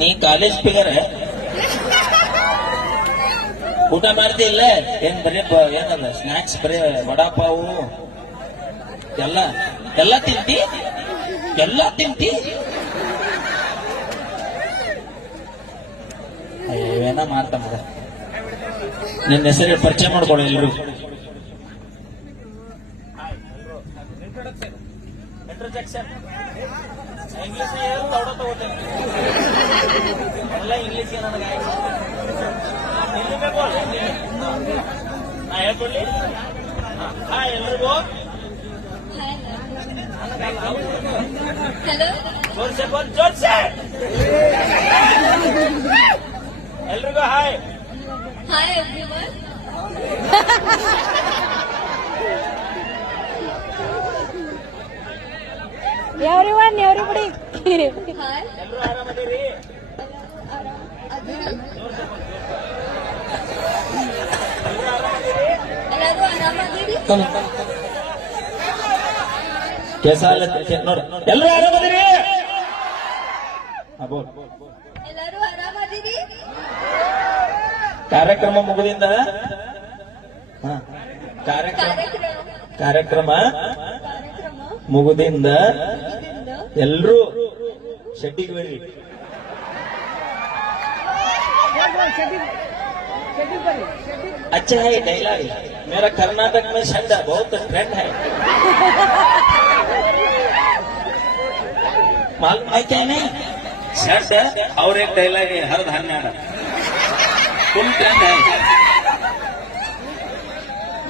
ನೀ college figure ಊಟ ಮಾಡ್ತಿ ಇಲ್ಲ ಏನ್ ಬರೀ ಏನಲ್ಲ ಸ್ನಾಕ್ಸ್ ಬರೀ ವಡಾಪಾವು ಎಲ್ಲ ಎಲ್ಲ ತಿಂತಿ ಏನ ಮಾಡ್ತ ಮಗ ನಿನ್ನ ಹೆಸರು ಪರಿಚಯ ಮಾಡ್ಕೊಡಿ ಎಲ್ರು ಇಂಗ್ಲಿಷ್ ಎಲ್ಲ ಇಂಗ್ಲಿಷ್ ನನಗೆ ಹೇಳ್ಕೊಳ್ಳಿ ಹಾಯ್ ಎಲ್ರಿಗೂ ಜೋರ್ಸೆ ಬೋಲ್ ಜೋರ್ಸೆ ಎಲ್ರಿಗೂ hi hi everyone everybody hi ಎಲ್ಲರೂ ಆರಾಮದಿರಿ ಎಲ್ಲರೂ ಆರಾಮದಿರಿ कैसा ನೋಡ ಎಲ್ಲರೂ ಆರಾಮದಿರಿ ಎಲ್ಲರೂ ಆರಾಮದಿರಿ ಕಾರ್ಯಕ್ರಮ ಮುಗಿದಿಂದ ಕಾರ್ಯಕ್ರಮ ಮುಗುದಿಂದ ಎಲ್ರೂ ಶೆಟ್ಟಿಗೆ ಬರ್ರಿ अच्छा है डायलॉग मेरा कर्नाटक में शब्द बहुत ट्रेंड है मालूम है क्या नहीं शब्द और एक डायलॉग है हर धान्य फुल ट्रेंड है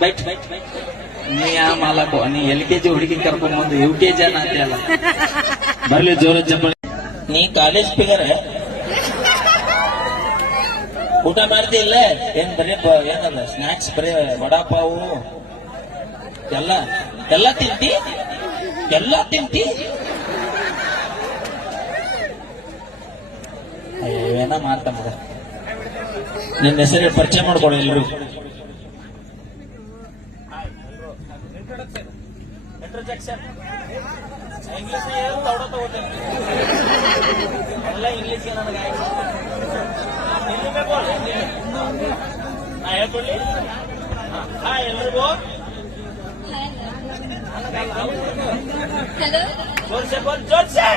बैठ ನೀ ಆ ಮಾಲಕು ನೀ LKG ಹುಡುಗಿ ಕರ್ಕೊಂಡ್ ಬಂದು UKG ಅಲ್ಲ ಬರ್ಲಿ ಜೋರ ಚಪ್ಪಲಿ ನೀ ಕಾಲೇಜ್ ಫಿಗರ್ ಊಟ ಮಾಡ್ತಿ ಇಲ್ಲ ಏನ್ ಬರೀ ಏನಲ್ಲ ಸ್ನಾಕ್ಸ್ ಬರೀ ವಡಾಪಾವು ಎಲ್ಲ ತಿಂತಿ ಏನ ಮಾಡ್ತ ಮಗ ನಿನ್ನ ಹೆಸರು ಪರಿಚಯ ಮಾಡ್ಕೊಡಿ ಎಲ್ರು ಇಂಗ್ಲಿಷ್ ಎಲ್ಲ ಇಂಗ್ಲಿಷ್ ನನಗೆ ಹೇಳ್ಕೊಳ್ಳಿ ಹಾಯ್ ಎಲ್ರಿಗೂ ಜೋರ್ಸೆ ಬೋಲ್ ಜೋರ್ಸೆ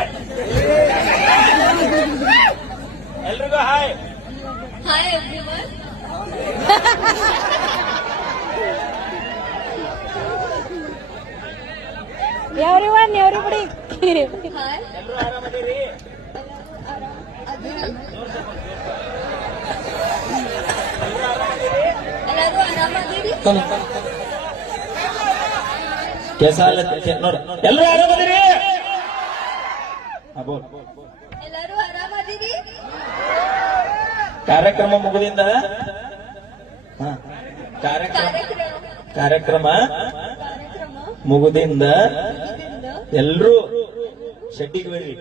ಎಲ್ರಿಗೂ hi hi everyone everybody hi ಎಲ್ಲರೂ ಆರಾಮದಿರಿ ಎಲ್ಲರೂ ಆರಾಮದಿರಿ कैसा ನೋಡ ಎಲ್ಲರೂ ಆರಾಮದಿರಿ ಎಲ್ಲರೂ ಆರಾಮದಿರಿ ಕಾರ್ಯಕ್ರಮ ಮುಗಿದಿಂದ ಕಾರ್ಯಕ್ರಮ ಮುಗುದಿಂದ ಎಲ್ರೂ ಶೆಟ್ಟಿಗೆ ಬರ್ರಿ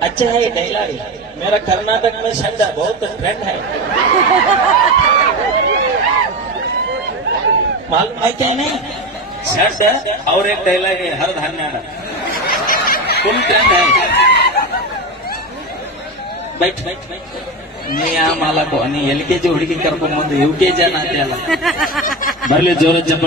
अच्छा है डायलॉग मेरा कर्नाटक में शब्द बहुत ट्रेंड है मालूम है क्या नहीं शब्द और एक डायलॉग है हर धान्य फुल ट्रेंड है बैठ ನೀ ಆ ಮಾಲಕು ನೀ LKG ಹುಡುಗಿ ಕರ್ಕೊಂಡ್ ಬಂದು UKG ಅಲ್ಲ ಬರ್ಲಿ ಜೋರ ಚಪ್ಪಲಿ